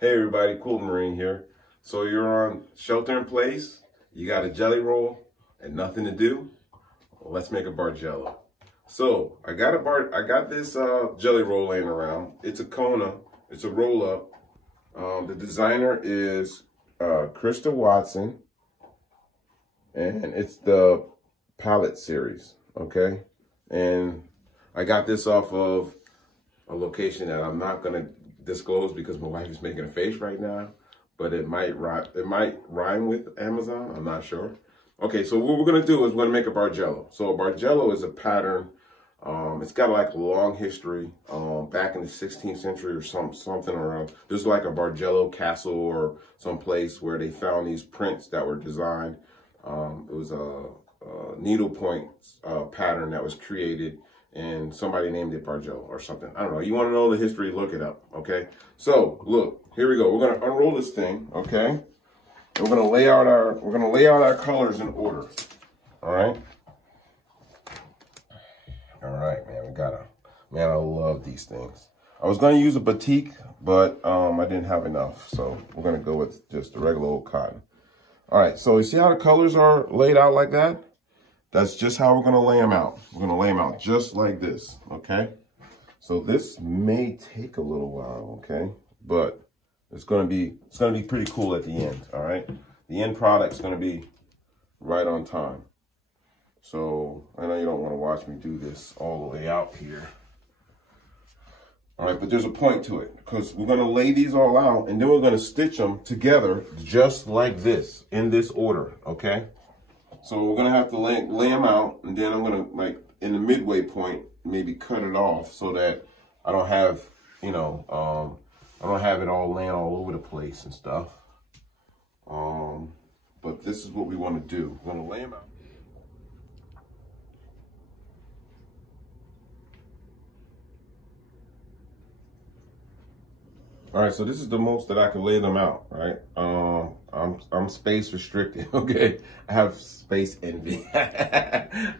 Hey everybody, Quilting Nation here. So you're on shelter in place, you got a jelly roll and nothing to do? Well, let's make a Bargello. So I got this jelly roll laying around. It's a Kona, it's a roll up. The designer is Krista Watson, and it's the palette series, okay? And I got this off of a location that I'm not gonna disclose because my wife is making a face right now, but it might rhyme with Amazon, I'm not sure. Okay, so what we're gonna do is we're gonna make a Bargello. So a Bargello is a pattern. It's got like a long history. Back in the 16th century or something around, there's like a Bargello castle or some place where they found these prints that were designed. It was a needlepoint pattern that was created, and somebody named it Bargello or something. I don't know. You want to know the history? Look it up. Okay. So look, here we go. We're gonna unroll this thing. Okay. We're gonna lay out our colors in order. All right. All right, man. Man, I love these things. I was gonna use a batik, but I didn't have enough, so we're gonna go with just the regular old cotton. All right. So you see how the colors are laid out like that? That's just how we're gonna lay them out. We're gonna lay them out just like this, okay? So this may take a little while, okay? But it's gonna be pretty cool at the end, all right? The end product's gonna be right on time. So I know you don't wanna watch me do this all the way out here. All right, but there's a point to it because we're gonna lay these all out and then we're gonna stitch them together just like this, in this order, okay? So we're gonna have to lay them out, and then I'm gonna, like, in the midway point, maybe cut it off so that I don't have, I don't have it all laying all over the place and stuff. But this is what we want to do. We're gonna lay them out. All right, so this is the most that I can lay them out, right? I'm space restricted, okay? I have space envy.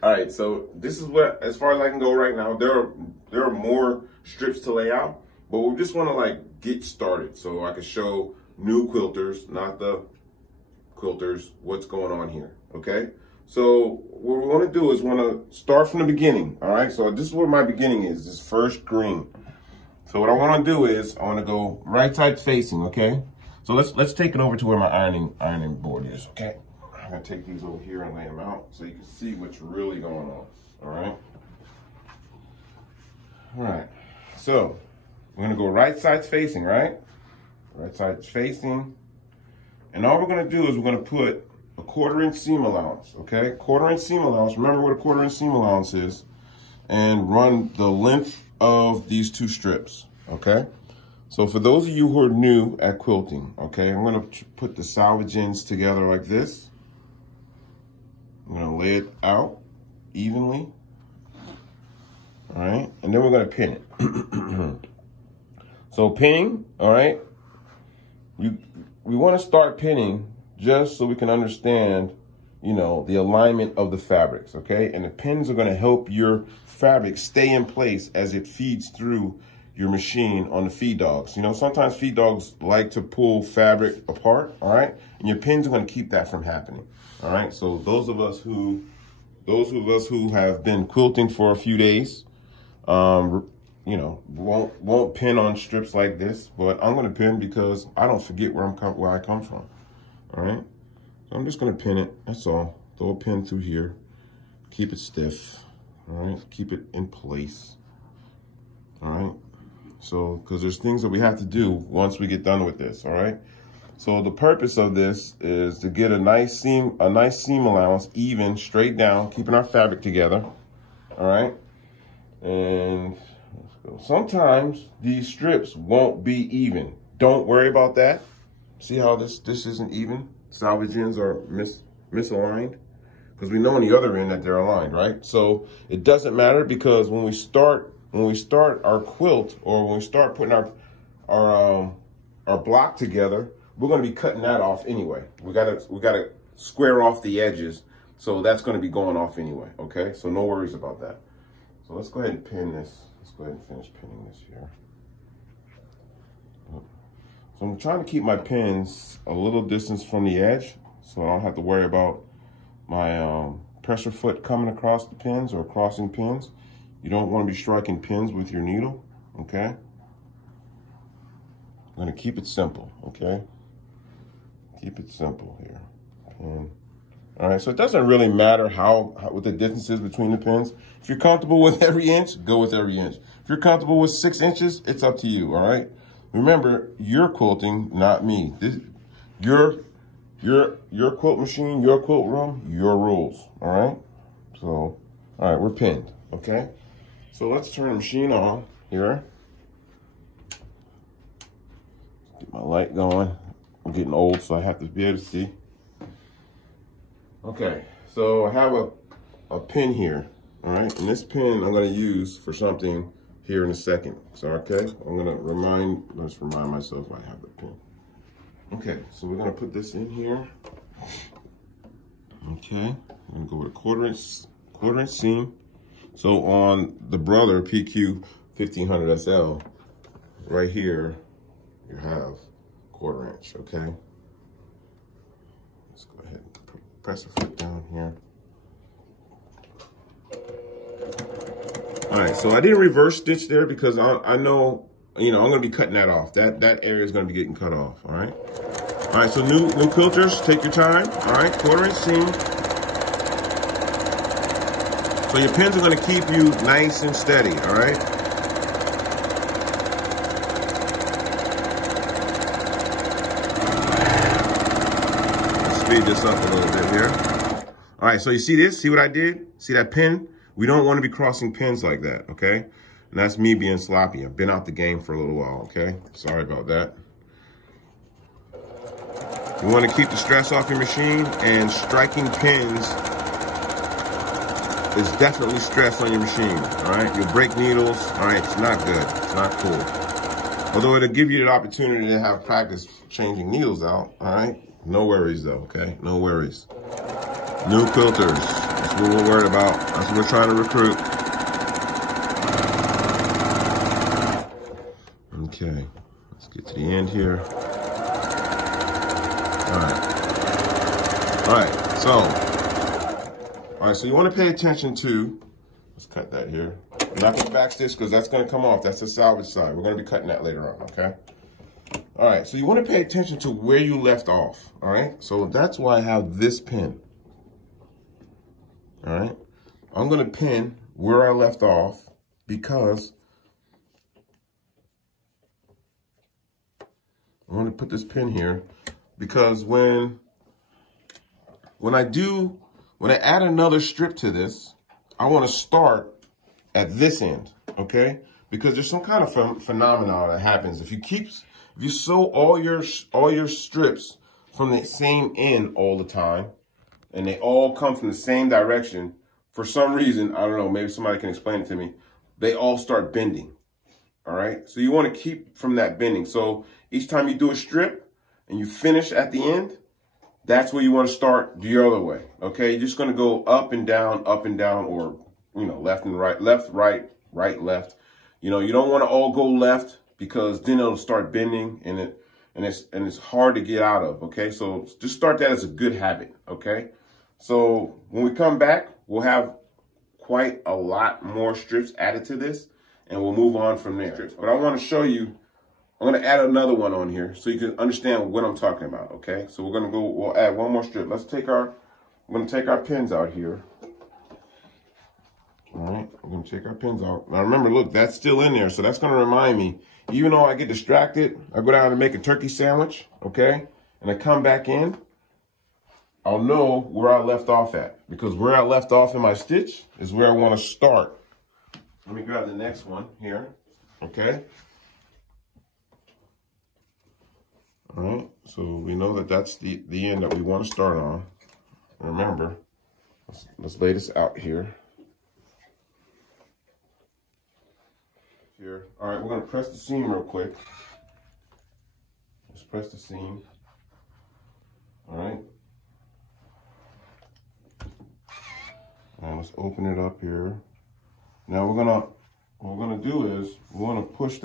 All right, so this is what, as far as I can go right now. There are more strips to lay out, but we just want to like get started so I can show new quilters, not the quilters, what's going on here, okay? So what we want to do is want to start from the beginning, all right? So this is where my beginning is, this first green. So what I want to do is I want to go right side facing, okay? So let's take it over to where my ironing board is, okay? I'm gonna take these over here and lay them out so you can see what's really going on. All right. All right. So we're gonna go right sides facing, right? Right sides facing, and all we're gonna do is we're gonna put a 1/4 inch seam allowance, okay? 1/4 inch seam allowance. Remember what a 1/4 inch seam allowance is, and run the length of these two strips, okay? So for those of you who are new at quilting, okay, I'm gonna put the salvage ends together like this. I'm gonna lay it out evenly, all right? And then we're gonna pin it. So pinning, all right? We wanna start pinning just so we can understand, the alignment of the fabrics, okay? And the pins are gonna help your fabric stay in place as it feeds through your machine on the feed dogs. Sometimes feed dogs like to pull fabric apart, all right? And your pins are gonna keep that from happening, all right? So those of us who have been quilting for a few days, won't pin on strips like this, but I'm gonna pin because I don't forget where I come from, all right? So I'm just gonna pin it, that's all. Throw a pin through here, keep it stiff, all right? Keep it in place, all right? So, because there's things that we have to do once we get done with this, all right? So the purpose of this is to get a nice seam allowance, even, straight down, keeping our fabric together, all right? And sometimes these strips won't be even. Don't worry about that. See how this isn't even? Salvage ends are misaligned, because we know on the other end that they're aligned, right? So it doesn't matter, because when we start our quilt, or when we start putting our block together, we're going to be cutting that off anyway. We gotta square off the edges, so that's going to be going off anyway. Okay, so no worries about that. So let's go ahead and pin this. Let's go ahead and finish pinning this here. So I'm trying to keep my pins a little distance from the edge so I don't have to worry about my pressure foot coming across the pins or crossing pins. You don't want to be striking pins with your needle, okay? I'm going to keep it simple, okay? Keep it simple here. Pin. All right, so it doesn't really matter what the distance is between the pins. If you're comfortable with every inch, go with every inch. If you're comfortable with 6 inches, it's up to you, all right? Remember, you're quilting, not me. Your quilt machine, your quilt room, your rules, all right? So, all right, we're pinned, okay? So let's turn the machine on here. Get my light going. I'm getting old, so I have to be able to see. Okay, so I have a pin here, all right? And this pin I'm gonna use for something here in a second. So, okay, let's remind myself I have the pin. Okay, so we're gonna put this in here. Okay, I'm gonna go with a quarter inch seam. So on the Brother PQ 1500 SL, right here, you have 1/4 inch, okay? Let's go ahead and press the foot down here. All right, so I didn't reverse stitch there because I know, I'm gonna be cutting that off. That area is gonna be getting cut off, all right? All right, so new quilters, take your time, all right? 1/4 inch seam. So your pins are gonna keep you nice and steady, all right? Let's speed this up a little bit here. All right, so you see this? See what I did? See that pin? We don't want to be crossing pins like that, okay? And that's me being sloppy. I've been out the game for a little while, okay? Sorry about that. You want to keep the stress off your machine, and striking pins is definitely stress on your machine, all right? You'll break needles, all right? It's not good, it's not cool. Although it'll give you the opportunity to have practice changing needles out, all right? No worries though, okay? No worries. New quilters, that's what we're worried about. That's what we're trying to recruit. Okay, let's get to the end here. All right, so you want to pay attention to, let's cut that here. I'm not going to backstitch because that's going to come off. That's the salvage side. We're going to be cutting that later on, okay? All right, so you want to pay attention to where you left off, all right? So that's why I have this pin, all right? I'm going to pin where I left off because I'm going to put this pin here because when I add another strip to this, I want to start at this end, okay? Because there's some kind of phenomenon that happens. If you sew all your strips from the same end all the time, and they all come from the same direction, for some reason, I don't know, maybe somebody can explain it to me, they all start bending, all right? So you want to keep from that bending. So each time you do a strip and you finish at the end, that's where you want to start the other way, okay? You're just going to go up and down, or, left and right, left, right, right, left. You don't want to all go left because then it'll start bending and it's hard to get out of, okay? So just start that as a good habit, okay? So when we come back, we'll have quite a lot more strips added to this and we'll move on from there. But I want to show you, I'm going to add another one on here so you can understand what I'm talking about, okay? So we'll add one more strip. We're going to take our pins out here. All right, we're going to take our pins out. Now remember, look, that's still in there. So that's going to remind me, even though I get distracted, I go down to make a turkey sandwich, okay? And I come back in, I'll know where I left off at. Because where I left off in my stitch is where I want to start. Let me grab the next one here, okay? All right, so we know that that's the end that we want to start on. Remember, let's lay this out here. Here. All right, we're going to press the seam real quick. Let's press the seam. All right. And let's open it up here. Now what we're gonna do is we want to push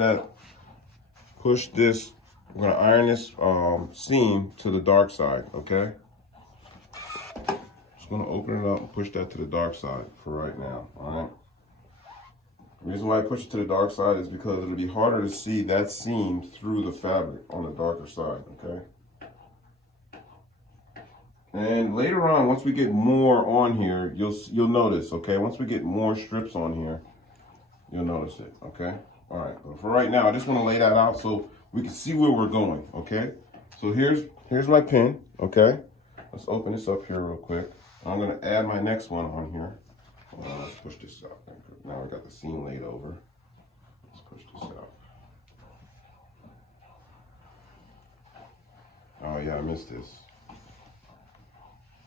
this we're gonna iron this seam to the dark side, okay? Just gonna open it up and push that to the dark side for right now, all right? The reason why I push it to the dark side is because it'll be harder to see that seam through the fabric on the darker side, okay? And later on, once we get more on here, you'll notice, okay? Once we get more strips on here, you'll notice it, okay? All right, but for right now, I just want to lay that out so we can see where we're going, okay? So here's my pin, okay? Let's open this up here real quick. I'm gonna add my next one on here. Let's push this out. Now I got the seam laid over. Let's push this out. Oh yeah, I missed this.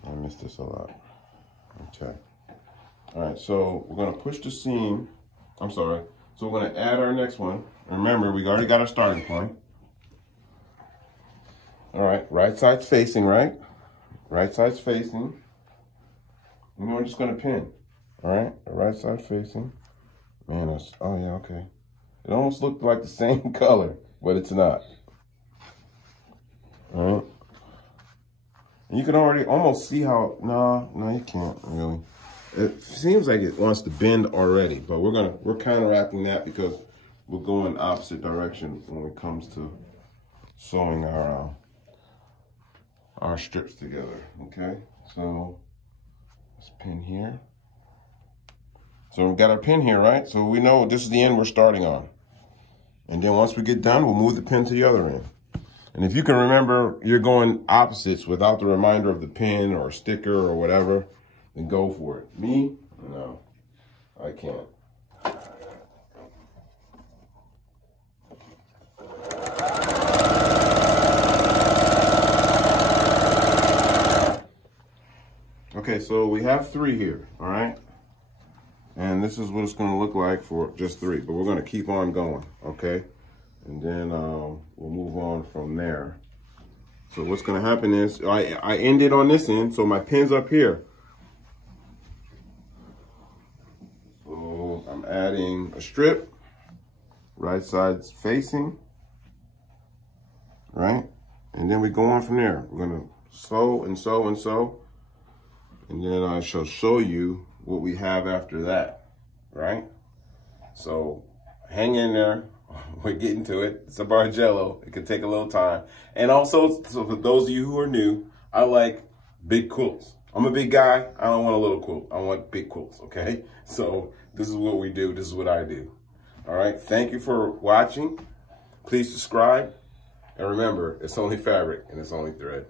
I missed this a lot. Okay. All right, so we're gonna push the seam. I'm sorry. So we're gonna add our next one. Remember, we already got our starting point. All right, right side's facing, right? Right side's facing. And we're just gonna pin. All right, the right side facing. Man, oh yeah, okay. It almost looked like the same color, but it's not. All right. And you can already almost see how, no, you can't really. It seems like it wants to bend already, but we're counteracting that because we're going opposite direction when it comes to sewing our strips together, okay? So let's pin here. So we've got our pin here, right? So we know this is the end we're starting on. And then once we get done, we'll move the pin to the other end. And if you can remember, you're going opposites without the reminder of the pin or sticker or whatever, then go for it. Me? No, I can't. Okay, so we have 3 here, all right? And this is what it's gonna look like for just 3, but we're gonna keep on going, okay? And then we'll move on from there. So what's gonna happen is, I ended on this end, so my pin's up here. So I'm adding a strip, right side's facing, right? And then we go on from there. We're gonna sew and sew and sew. And then I shall show you what we have after that, right? So hang in there. We're getting to it. It's a Bargello. It could take a little time. And also, so for those of you who are new, I like big quilts. I'm a big guy. I don't want a little quilt. I want big quilts, okay? So this is what we do. This is what I do. All right. Thank you for watching. Please subscribe. And remember, it's only fabric and it's only thread.